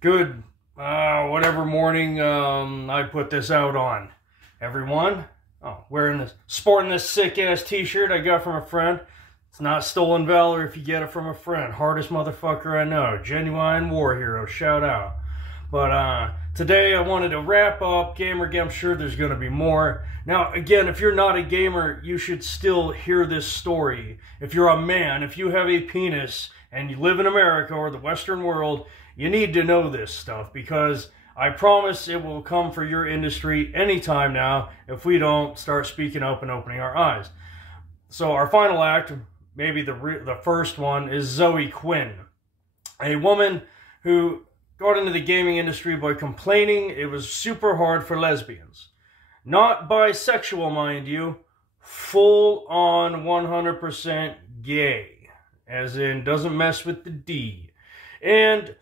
good, whatever morning I put this out on. Everyone, sporting this sick-ass t-shirt I got from a friend. It's not stolen valor if you get it from a friend. Hardest motherfucker I know. Genuine war hero. Shout out. But today I wanted to wrap up Gamergate. I'm sure there's going to be more. Now, again, if you're not a gamer, you should still hear this story. If you're a man, if you have a penis, and you live in America or the Western world, you need to know this stuff, because I promise it will come for your industry anytime now if we don't start speaking up and opening our eyes. So our final act, maybe the first one, is Zoe Quinn, a woman who got into the gaming industry by complaining it was super hard for lesbians. Not bisexual, mind you, full on 100% gay, as in doesn't mess with the D. And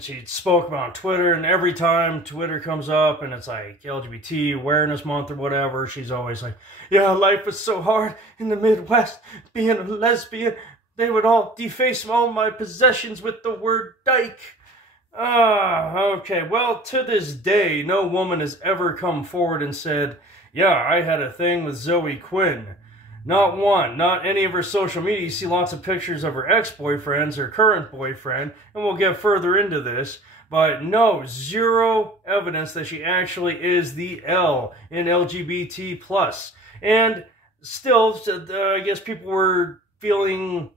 she spoke about on Twitter, and every time Twitter comes up and it's like LGBT Awareness Month or whatever, she's always like, yeah, life was so hard in the Midwest being a lesbian. They would all deface all my possessions with the word dyke. Okay, well, to this day, no woman has ever come forward and said, yeah, I had a thing with Zoe Quinn. Not one, not any of her social media. You see lots of pictures of her ex-boyfriends, her current boyfriend, and we'll get further into this, but no, zero evidence that she actually is the L in LGBT+. And still, I guess people were feeling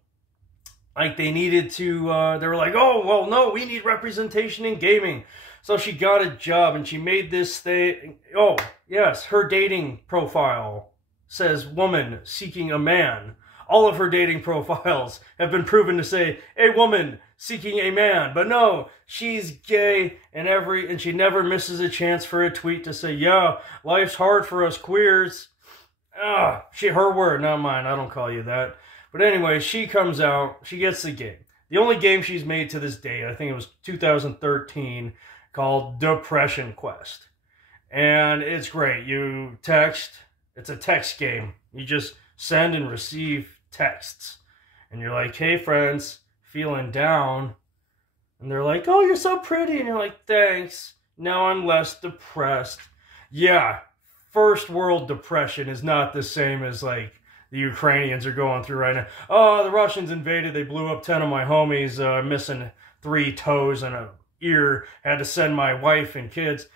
like they needed to, they were like, oh, well, no, we need representation in gaming. So she got a job, and she made this thing. Oh, yes, her dating profile says woman seeking a man. All of her dating profiles have been proven to say a woman seeking a man. But no, she's gay, and she never misses a chance for a tweet to say, yeah, life's hard for us queers. Her word, not mine. I don't call you that. But anyway, she comes out, she gets the game. The only game she's made to this day, I think it was 2013, called Depression Quest. And it's great. You text. It's a text game. You just send and receive texts. And you're like, hey, friends, feeling down. And they're like, oh, you're so pretty. And you're like, thanks. Now I'm less depressed. Yeah, first world depression is not the same as, like, the Ukrainians are going through right now. Oh, the Russians invaded. They blew up 10 of my homies, missing 3 toes and an ear. Had to send my wife and kids.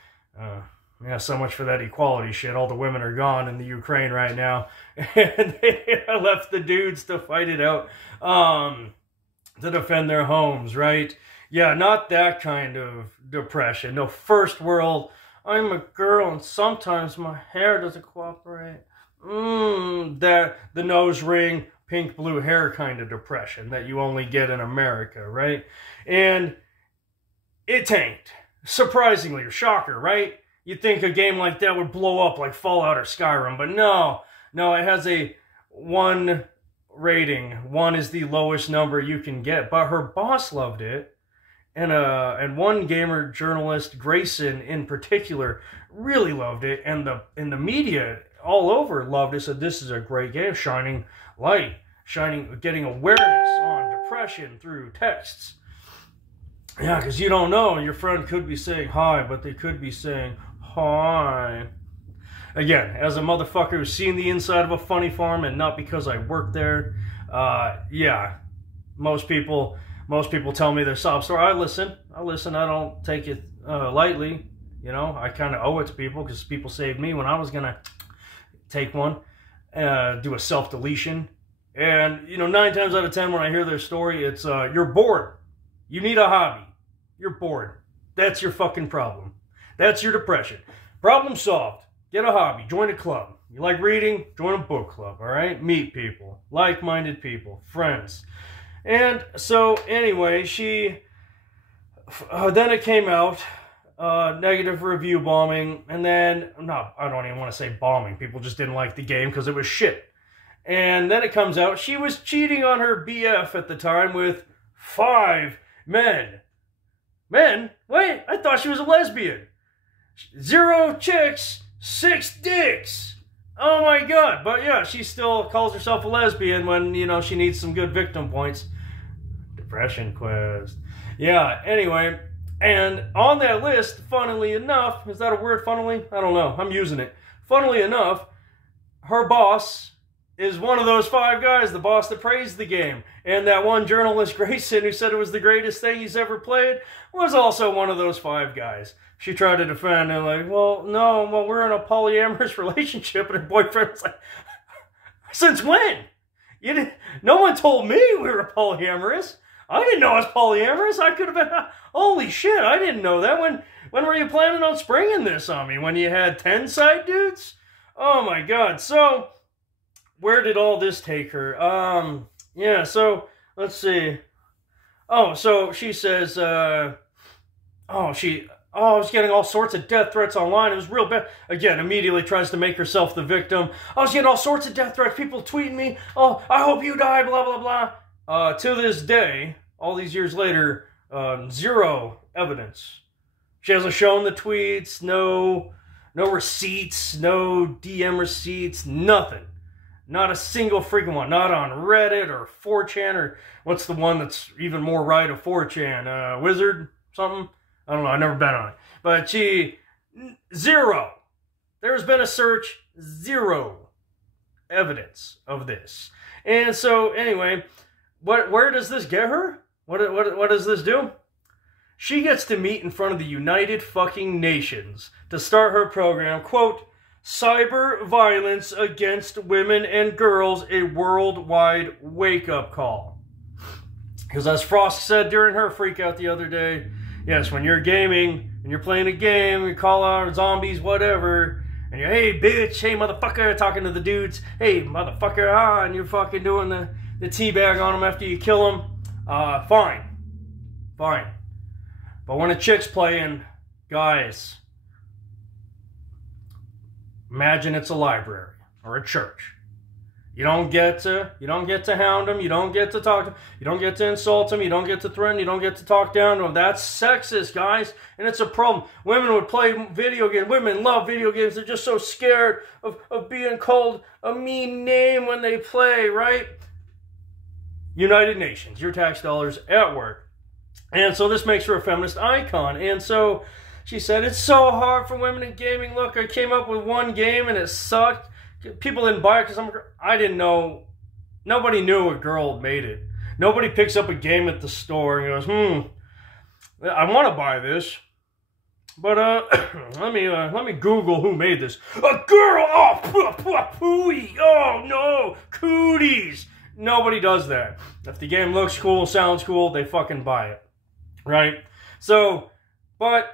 Yeah, so much for that equality shit. All the women are gone in the Ukraine right now. And they left the dudes to fight it out, to defend their homes, right? Yeah, not that kind of depression. No, first world, I'm a girl and sometimes my hair doesn't cooperate. That the nose ring, pink, blue hair kind of depression that you only get in America, right? And it tanked. Surprisingly, shocker, right? You'd think a game like that would blow up like Fallout or Skyrim, but no, it has a 1 rating. 1 is the lowest number you can get, but her boss loved it, and one gamer journalist, Grayson in particular, really loved it, and the media all over loved it. Said this is a great game, shining light, getting awareness on depression through texts. Yeah, because you don't know, your friend could be saying hi, but they could be saying hi. Again, as a motherfucker who's seen the inside of a funny farm, and not because I work there, yeah, most people tell me their sob story. I listen, I don't take it lightly, you know, I kind of owe it to people, because people saved me when I was gonna take one, do a self-deletion, and, you know, 9 times out of 10 when I hear their story, it's, you're bored, you need a hobby, you're bored, that's your fucking problem. That's your depression. Problem solved. Get a hobby. Join a club. You like reading? Join a book club, all right? Meet people. Like-minded people. Friends. And so, anyway, then it came out, negative review bombing, and then, no, I don't even want to say bombing. People just didn't like the game because it was shit. And then it comes out, she was cheating on her BF at the time with 5 men. Men? Wait, I thought she was a lesbian. 0 chicks, 6 dicks. Oh my god. But yeah, she still calls herself a lesbian when, you know, she needs some good victim points. Depression Quest. Yeah, anyway, And on that list, funnily enough, is that a word, funnily? I don't know. I'm using it. Funnily enough, her boss is one of those 5 guys, the boss that praised the game. And that one journalist, Grayson, who said it was the greatest thing he's ever played, was also one of those 5 guys. She tried to defend and like, well, no, well, we're in a polyamorous relationship. And her boyfriend was like, since when? No one told me we were polyamorous. I didn't know I was polyamorous. I could have been, holy shit, I didn't know that. When were you planning on springing this on me? When you had 10 side dudes? Oh my God. So, where did all this take her? Yeah, so, let's see. Oh, so she says, I was getting all sorts of death threats online. It was real bad. Again, immediately tries to make herself the victim. I was getting all sorts of death threats. People tweeting me, oh, I hope you die, blah, blah, blah. To this day, all these years later, 0 evidence. She hasn't shown the tweets, no receipts, no DM receipts, nothing. Not a single freaking one. Not on Reddit or 4chan or what's the one that's even more right of 4chan? Wizard something? I don't know. I've never been on it. But 0. There's been a search, 0 evidence of this. And so, anyway, where does this get her? What does this do? She gets to meet in front of the United fucking Nations to start her program, quote, Cyber Violence Against Women and Girls, a Worldwide Wake-Up Call. Because as Frost said during her freakout the other day, yes, when you're gaming, and you're playing a game, you call out zombies, whatever, and you're, hey, bitch, hey, motherfucker, talking to the dudes, hey, motherfucker, and you're fucking doing the teabag on them after you kill them, fine. But when a chick's playing, guys, imagine it's a library or a church. You don't get to hound them, you don't get to talk to them, you don't get to insult them, you don't get to threaten, you don't get to talk down to them. That's sexist, guys, and it's a problem. Women would play video games. Women love video games. They're just so scared of being called a mean name when they play, right? United Nations, your tax dollars at work. And so this makes her a feminist icon. And so she said, it's so hard for women in gaming. Look, I came up with one game and it sucked. People didn't buy it because I didn't know. Nobody knew a girl made it. Nobody picks up a game at the store and goes, I want to buy this. But let me Google who made this. A girl! Oh no! Cooties! Nobody does that. If the game looks cool, sounds cool, they fucking buy it. Right? So, but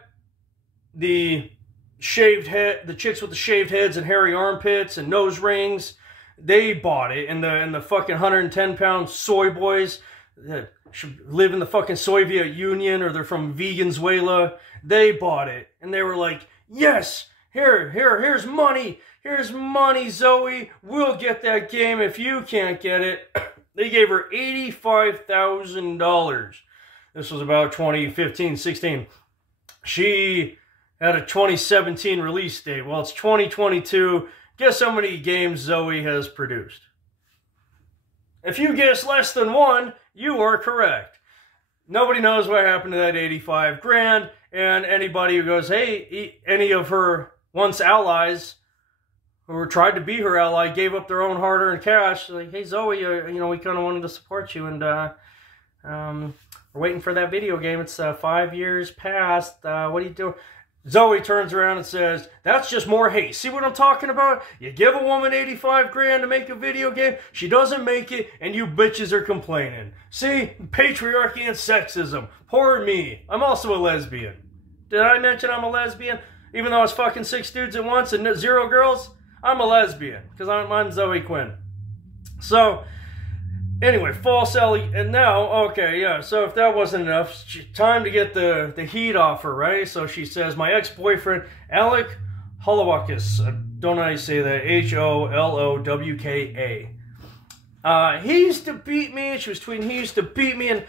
the shaved head, the chicks with the shaved heads and hairy armpits and nose rings, they bought it. And the fucking 110-pound soy boys that should live in the fucking Soviet Union or they're from Venezuela, they bought it. And they were like, yes, here's money. Here's money, Zoe. We'll get that game if you can't get it. They gave her $85,000. This was about 2015, 16. She had a 2017 release date. Well, it's 2022. Guess how many games Zoe has produced? If you guess less than 1, you are correct. Nobody knows what happened to that 85 grand. And anybody who goes, hey, any of her once allies who tried to be her ally gave up their own hard-earned cash. Like, hey, Zoe, we kind of wanted to support you, and we're waiting for that video game. It's 5 years past. What are you doing? Zoe turns around and says, that's just more hate. See what I'm talking about? You give a woman 85 grand to make a video game, she doesn't make it, and you bitches are complaining. See? Patriarchy and sexism. Poor me. I'm also a lesbian. Did I mention I'm a lesbian? Even though I was fucking 6 dudes at once and 0 girls? I'm a lesbian, because I'm Zoe Quinn. So, anyway, false and now, okay, yeah, so if that wasn't enough, time to get the heat off her, right? So she says, my ex-boyfriend, Alec Holowakis, I don't know how you say that, Holowka. He used to beat me, she was tweeting, he used to beat me, and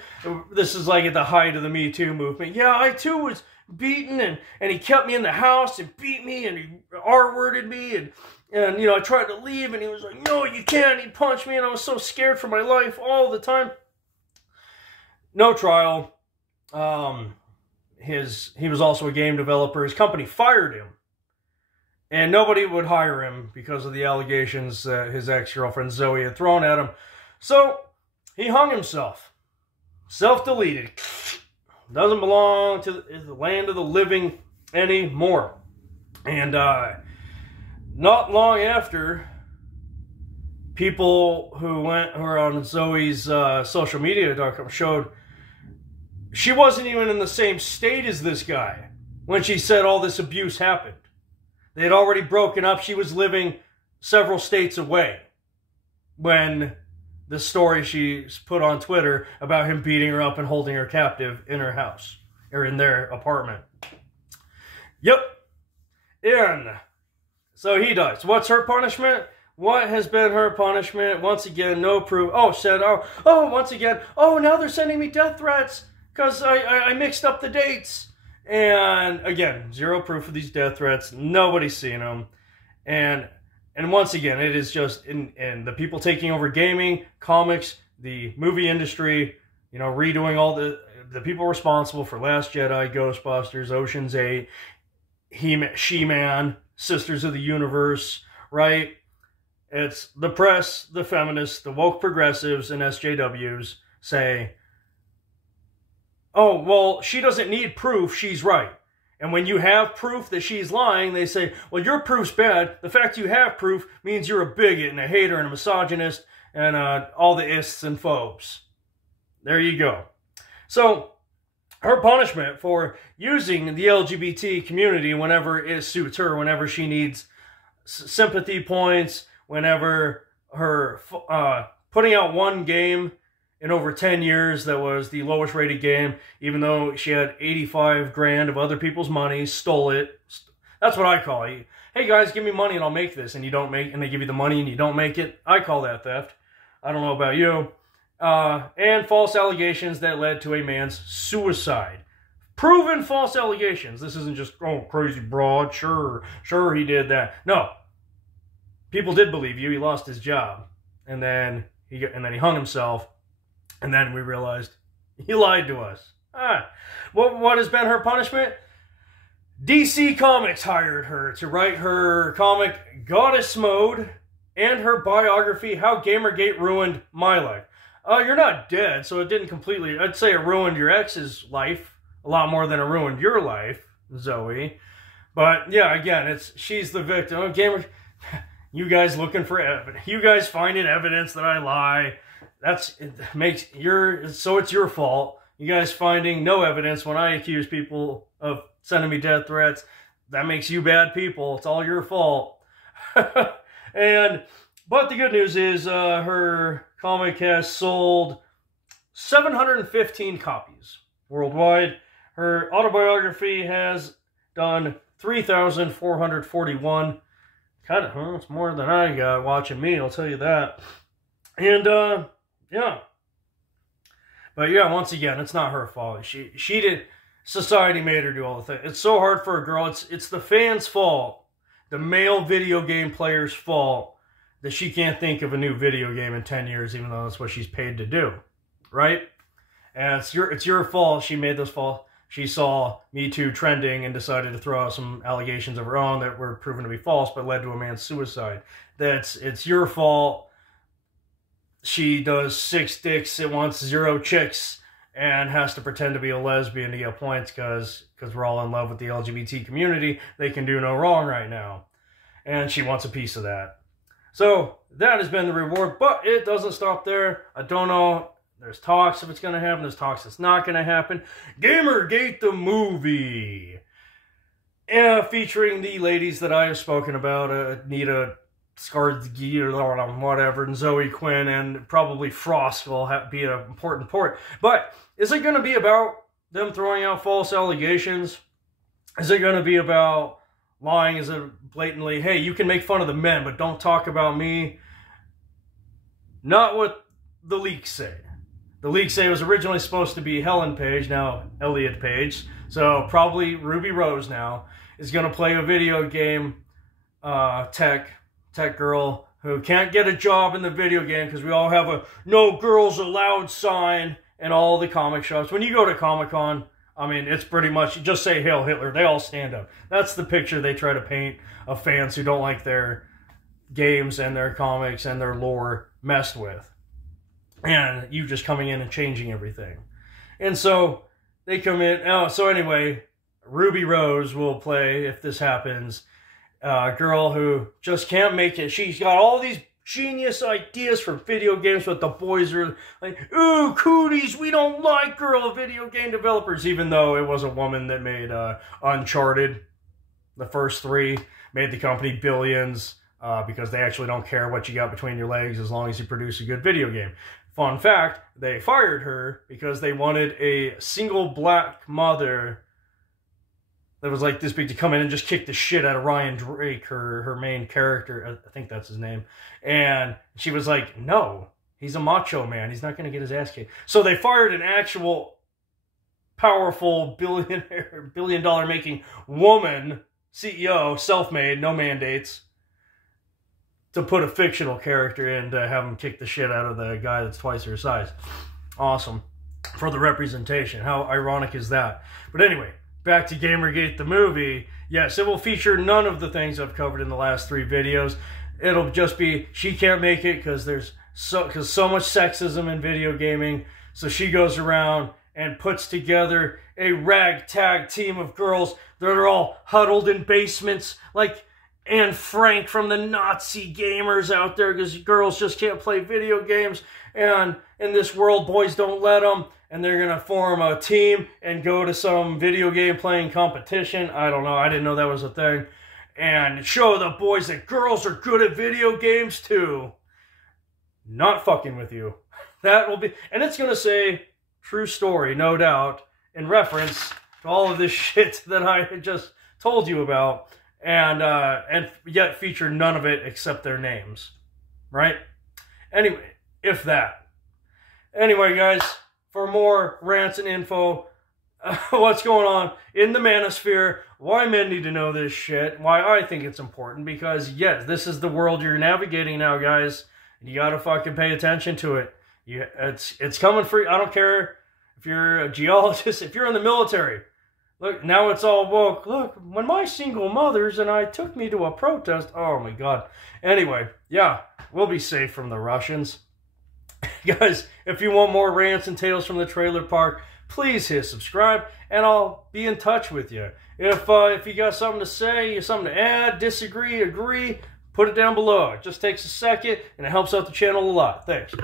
this is like at the height of the Me Too movement. Yeah, I too was beaten, and he kept me in the house and beat me, and he R-worded me, and I tried to leave, and he was like, no, you can't. He punched me, and I was so scared for my life all the time. No trial. he was also a game developer. His company fired him. And nobody would hire him because of the allegations that his ex-girlfriend Zoe had thrown at him. So he hung himself. Self-deleted. Doesn't belong to the land of the living anymore. And not long after, people who were on Zoe's social media showed she wasn't even in the same state as this guy when she said all this abuse happened. They had already broken up. She was living several states away when the story she put on Twitter about him beating her up and holding her captive in her house, or in their apartment. Yep. And so he dies. What's her punishment? What has been her punishment? Once again, no proof. Once again, now they're sending me death threats because I mixed up the dates. And again, zero proof of these death threats. Nobody's seen them. And once again, it is just in the people taking over gaming, comics, the movie industry, redoing all the people responsible for Last Jedi, Ghostbusters, Ocean's 8, She-Man, Sisters of the Universe, right? It's the press, the feminists, the woke progressives, and SJWs say, oh, well, she doesn't need proof, she's right. And when you have proof that she's lying, they say, well, your proof's bad. The fact you have proof means you're a bigot and a hater and a misogynist and all the ists and phobes. There you go. So, her punishment for using the LGBT community whenever it suits her, whenever she needs sympathy points, whenever her putting out one game in over 10 years that was the lowest rated game, even though she had 85 grand of other people's money, stole it. That's what I call it. Hey guys, give me money and I'll make this, and you don't make, and they give you the money and you don't make it. I call that theft. I don't know about you. And false allegations that led to a man's suicide. Proven false allegations. This isn't just, oh, crazy broad, sure he did that. No. People did believe you. He lost his job. And then he hung himself. And then we realized he lied to us. What has been her punishment? DC Comics hired her to write her comic Goddess Mode and her biography, How Gamergate Ruined My Life. You're not dead, so it didn't completely... I'd say it ruined your ex's life a lot more than it ruined your life, Zoe. But, yeah, again, she's the victim. Oh, gamer... You guys looking for evidence. You guys finding evidence that I lie. So it's your fault. You guys finding no evidence when I accuse people of sending me death threats. That makes you bad people. It's all your fault. But the good news is her comic has sold 715 copies worldwide. Her autobiography has done 3,441. It's more than I got watching me, I'll tell you that. And, yeah. But yeah, once again, it's not her fault. She did, society made her do all the things. It's so hard for a girl. It's the fans' fault, the male video game player's fault, that she can't think of a new video game in 10 years, even though that's what she's paid to do, right? And it's your fault she made those false. She saw Me Too trending and decided to throw out some allegations of her own that were proven to be false, but led to a man's suicide. It's your fault. She does 6 dicks at once, 0 chicks, and has to pretend to be a lesbian to get points because we're all in love with the LGBT community. They can do no wrong right now. And she wants a piece of that. So, that has been the reward, but it doesn't stop there. I don't know. There's talks if it's going to happen. There's talks it's not going to happen. Gamergate the movie. Featuring the ladies that I have spoken about. Anita Skarsgård or whatever, and Zoe Quinn, and probably Frost will be an important part. But is it going to be about them throwing out false allegations? Is it going to be about lying? Is it blatantly, hey, you can make fun of the men, but don't talk about me? Not what the leaks say. The leaks say it was originally supposed to be Helen Page, now Elliot Page. So probably Ruby Rose now is going to play a video game tech girl who can't get a job in the video game because we all have a no girls allowed sign in all the comic shops. When you go to Comic-Con, I mean, it's pretty much, just say Hail Hitler, they all stand up. That's the picture they try to paint of fans who don't like their games and their comics and their lore messed with. And you just coming in and changing everything. And so they come in. Oh, so anyway, Ruby Rose will play, if this happens, a girl who just can't make it. She's got all these genius ideas for video games, but the boys are like, ooh, cooties, we don't like girl video game developers, even though it was a woman that made Uncharted, the first 3, made the company billions, because they actually don't care what you got between your legs as long as you produce a good video game. Fun fact, they fired her because they wanted a single black mother that was like this big to come in and just kick the shit out of Ryan Drake, her main character. I think that's his name. And she was like, no, he's a macho man. He's not going to get his ass kicked. So they fired an actual powerful billion-dollar making woman, CEO, self-made, no mandates, to put a fictional character in to have him kick the shit out of the guy that's twice her size. Awesome. For the representation. How ironic is that? But anyway, back to Gamergate the movie. Yes, it will feature none of the things I've covered in the last 3 videos. It'll just be, she can't make it because there's so much sexism in video gaming. So she goes around and puts together a ragtag team of girls that are all huddled in basements like Anne Frank from the Nazi gamers out there, because girls just can't play video games. And in this world, boys don't let them. And they're going to form a team and go to some video game playing competition. I don't know. I didn't know that was a thing. And show the boys that girls are good at video games too. Not fucking with you. That will be... And it's going to say, true story, no doubt, in reference to all of this shit that I had just told you about. And yet feature none of it except their names. Right? Anyway, if that. Anyway, guys... For more rants and info, what's going on in the manosphere, why men need to know this shit, why I think it's important, because yes, this is the world you're navigating now, guys, and you gotta fucking pay attention to it. It's coming for you. I don't care if you're a geologist, if you're in the military. Look, now it's all woke. Look, when my single mothers and I took me to a protest, oh my god. Anyway, yeah, we'll be safe from the Russians. Guys, if you want more rants and tales from the trailer park, please hit subscribe, and I'll be in touch with you. If you got something to say, something to add, disagree, agree, put it down below. It just takes a second, and it helps out the channel a lot. Thanks.